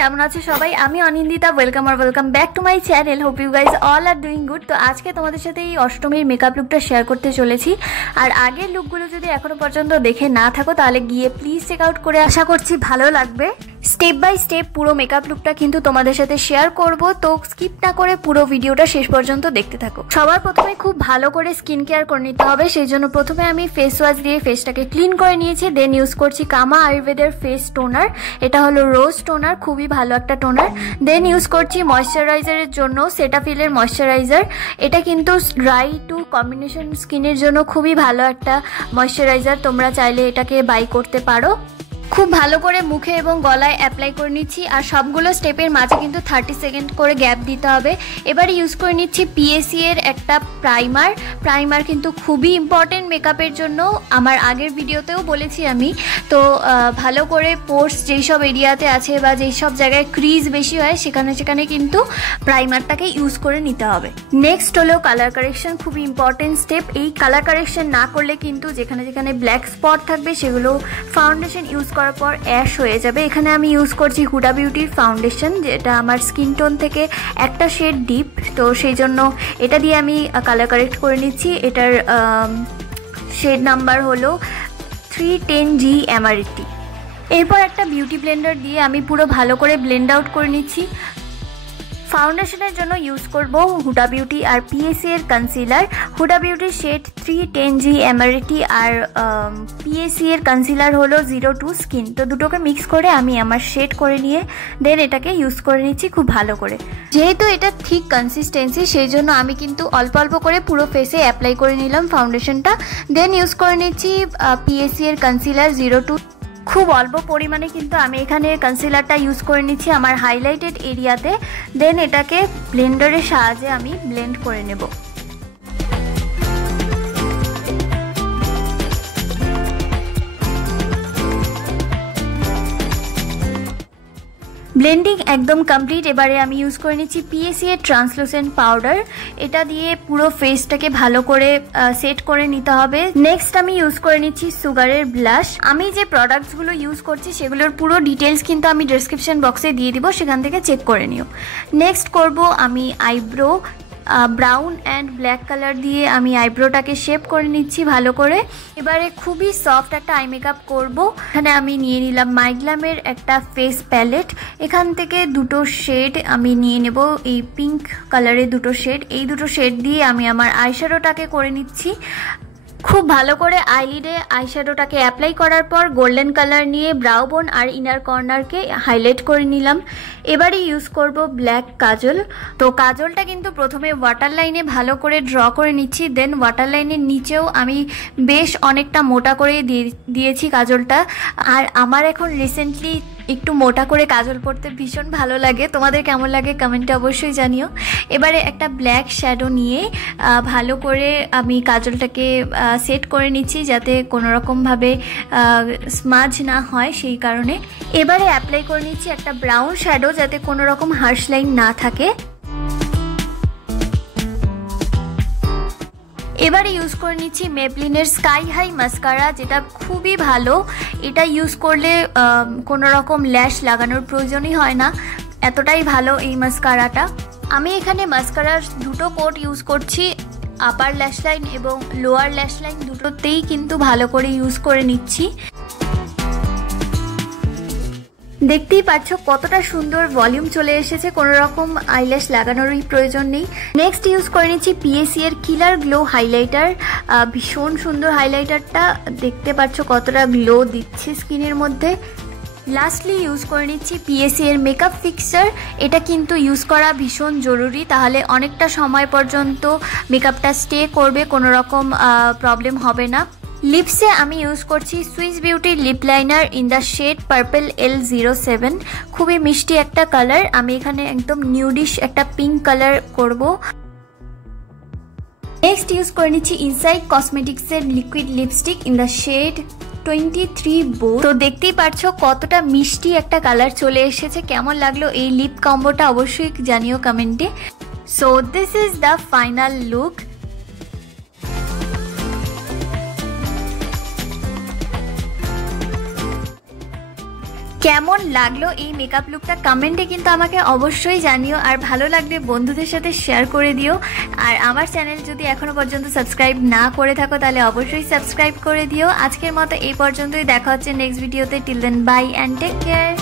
কেমন আছো সবাই? আমি Anindita, welcome back to my channel. Hope you guys all are doing good. তো আজকে তোমাদের সাথে এই অষ্টমীর মেকআপ লুকটা শেয়ার করতে চলেছি। আর আগের লুকগুলো যদি এখনো পর্যন্ত দেখে না থাকো তাহলে গিয়ে প্লিজ চেক আউট করে, আশা করছি ভালো লাগবে। স্টেপ বাই স্টেপ পুরো মেকআপ লুকটা কিন্তু তোমাদের সাথে শেয়ার করব, তো স্কিপ না করে পুরো ভিডিওটা শেষ পর্যন্ত দেখতে থাকো। সবার প্রথমে খুব ভালো করে স্কিন কেয়ার করে নিতে হবে, সেই জন্য প্রথমে আমি ফেস ওয়াশ দিয়ে ফেসটাকে ক্লিন করে নিয়েছি। দেন ইউজ করছি কামা আয়ুর্বেদের ফেস টোনার, এটা হলো রোজ টোনার, খুবই ভালো একটা টোনার। দেন ইউজ করছি ময়শ্চারাইজারের জন্য সেটাফিলের ময়শ্চারাইজার, এটা কিন্তু ড্রাই টু কম্বিনেশন স্কিনের জন্য খুবই ভালো একটা ময়শ্চারাইজার, তোমরা চাইলে এটাকে বাই করতে পারো। খুব ভালো করে মুখে এবং গলায় অ্যাপ্লাই করে নিচ্ছি, আর সবগুলো স্টেপের মাঝে কিন্তু 30 সেকেন্ড করে গ্যাপ দিতে হবে। এবারে ইউজ করে নিচ্ছি পিএসি এর একটা প্রাইমার কিন্তু খুবই ইম্পর্টেন্ট মেকআপের জন্য, আমার আগের ভিডিওতেও বলেছি আমি। তো ভালো করে পোর্স যেই সব এরিয়াতে আছে বা যেই সব জায়গায় ক্রিজ বেশি হয় সেখানে কিন্তু প্রাইমারটাকে ইউজ করে নিতে হবে। নেক্সট হলো কালার কারেকশন, খুবই ইম্পর্টেন্ট স্টেপ। এই কালার কারেকশন না করলে কিন্তু যেখানে ব্ল্যাক স্পট থাকবে সেগুলো ফাউন্ডেশন ইউজ করার পর অ্যাশ হয়ে যাবে। এখানে আমি ইউজ করছি হুডা বিউটির ফাউন্ডেশন, যেটা আমার স্কিন টোন থেকে একটা শেড ডিপ, তো সেই জন্য এটা দিয়ে আমি কালার কারেক্ট করে নিচ্ছি। এটার শেড নাম্বার হলো 310G এমআরটি। এরপর একটা বিউটি ব্লেন্ডার দিয়ে আমি পুরো ভালো করে ব্লেন্ড আউট করে নিচ্ছি। ফাউন্ডেশনের জন্য ইউজ করব হুডা বিউটি আর পিএসি এর কনসিলার। হুডা বিউটির শেড 310G এমআরটি আর পিএসি এর কনসিলার হলো 02 স্কিন। তো দুটোকে মিক্স করে আমি আমার শেড করে নিয়ে দেন এটাকে ইউজ করে নিচ্ছি খুব ভালো করে। যেহেতু এটা ঠিক কনসিস্টেন্সি সেই জন্য আমি কিন্তু অল্প অল্প করে পুরো ফেসে অ্যাপ্লাই করে নিলাম ফাউন্ডেশনটা। দেন ইউজ করে নিচ্ছি পিএসি এর কনসিলার 02। খুব অল্প পরিমাণে কিন্তু আমি এখানে কনসিলারটা ইউজ করে নিচ্ছি আমার হাইলাইটেড এরিয়াতে। দেন এটাকে ব্লেন্ডারের সাহায্যে আমি ব্লেন্ড করে নেব। ব্লেন্ডিং একদম কমপ্লিট। এবারে আমি ইউজ করে নিচ্ছি পিএসি এর ট্রান্সলুসেন্ট পাউডার, এটা দিয়ে পুরো ফেসটাকে ভালো করে সেট করে নিতে হবে। নেক্সট আমি ইউজ করে নিচ্ছি সুগারের ব্লাশ। আমি যে প্রোডাক্টসগুলো ইউজ করছি সেগুলোর পুরো ডিটেলস কিন্তু আমি ডেসক্রিপশন বক্সে দিয়ে দিব, সেখান থেকে চেক করে নিও। নেক্সট করব আমি eyebrow, brown and black colour দিয়ে আমি আইব্রোটাকে শেপ করে নিচ্ছি ভালো করে। এবারে খুবই সফট একটা আই মেকআপ করব। এখানে আমি নিয়ে নিলাম মাইগ্লামের একটা ফেস প্যালেট, এখান থেকে দুটো শেড আমি নিয়ে নেব, এই পিঙ্ক কালারের দুটো শেড। এই দুটো শেড দিয়ে আমি আমার আইশ্যাডোটাকে করে নিচ্ছি। খুব ভালো করে আইলিডে আইশ্যাডোটাকে অ্যাপ্লাই করার পর গোল্ডেন কালার নিয়ে ব্রাউ বোন আর ইনার কর্নারকে হাইলাইট করে নিলাম। এবারে ইউজ করব ব্ল্যাক কাজল। তো কাজলটা কিন্তু প্রথমে ওয়াটার লাইনে ভালো করে ড্র করে নিচ্ছি, দেন ওয়াটার লাইনের নিচেও আমি বেশ অনেকটা মোটা করে দিয়েছি কাজলটা। আর আমার এখন রিসেন্টলি একটু মোটা করে কাজল পরতে ভীষণ ভালো লাগে, তোমাদের কেমন লাগে কমেন্টে অবশ্যই জানিও। এবারে একটা ব্ল্যাক শ্যাডো নিয়ে ভালো করে আমি কাজলটাকে সেট করে নিচ্ছি যাতে কোনো রকমভাবে স্মাজ না হয়, সেই কারণে। এবারে অ্যাপ্লাই করে নিচ্ছি একটা ব্রাউন শ্যাডো যাতে কোনো রকম হার্শ লাইন না থাকে। এবারে ইউজ করে নিচ্ছি মেবলিনের স্কাই হাই মাস্কারা, যেটা খুবই ভালো। এটা ইউজ করলে কোনো রকম ল্যাশ লাগানোর প্রয়োজনই হয় না, এতটাই ভালো এই মাস্কারাটা। আমি এখানে মাস্কারার দুটো কোট ইউজ করছি, আপার ল্যাশ লাইন এবং লোয়ার ল্যাশ লাইন দুটোতেই কিন্তু ভালো করে ইউজ করে নিচ্ছি। দেখতেই পাচ্ছ কতটা সুন্দর ভলিউম চলে এসেছে, কোনো রকম আইল্যাশ লাগানোরই প্রয়োজন নেই। নেক্সট ইউজ করে নিচ্ছি পিএসি এর কিলার গ্লো হাইলাইটার, ভীষণ সুন্দর হাইলাইটারটা, দেখতে পাচ্ছ কতটা গ্লো দিচ্ছে স্কিনের মধ্যে। লাস্টলি ইউজ করে নিচ্ছি পিএসি এর মেকআপ ফিক্সার, এটা কিন্তু ইউজ করা ভীষণ জরুরি, তাহলে অনেকটা সময় পর্যন্ত মেকআপটা স্টে করবে, কোনো রকম প্রবলেম হবে না। লিপসে আমি ইউজ করছি সুইস বিউটির lip liner in the shade purple L07, খুবই মিষ্টি একটা কালার। আমি এখানে একদম নিউডিশ একটা পিঙ্ক কালার করব। নেক্সট ইউজ করে নিচ্ছি ইনসাইড কসমেটিক্সের liquid lipstick in the shade 23 বো। তো দেখতেই পাচ্ছ কতটা মিষ্টি একটা কালার চলে এসেছে। কেমন লাগলো এই লিপ কম্বোটা অবশ্যই জানিও কমেন্টে। So this is the final look. কেমন লাগলো এই মেকআপ লুকটা কমেন্টে কিন্তু আমাকে অবশ্যই জানিও, আর ভালো লাগলে বন্ধুদের সাথে শেয়ার করে দিও। আর আমার চ্যানেল যদি এখনো পর্যন্ত সাবস্ক্রাইব না করে থাকো তাহলে অবশ্যই সাবস্ক্রাইব করে দিও। আজকের মতো এই পর্যন্তই, দেখা হচ্ছে নেক্সট ভিডিওতে। Till then bye and take care.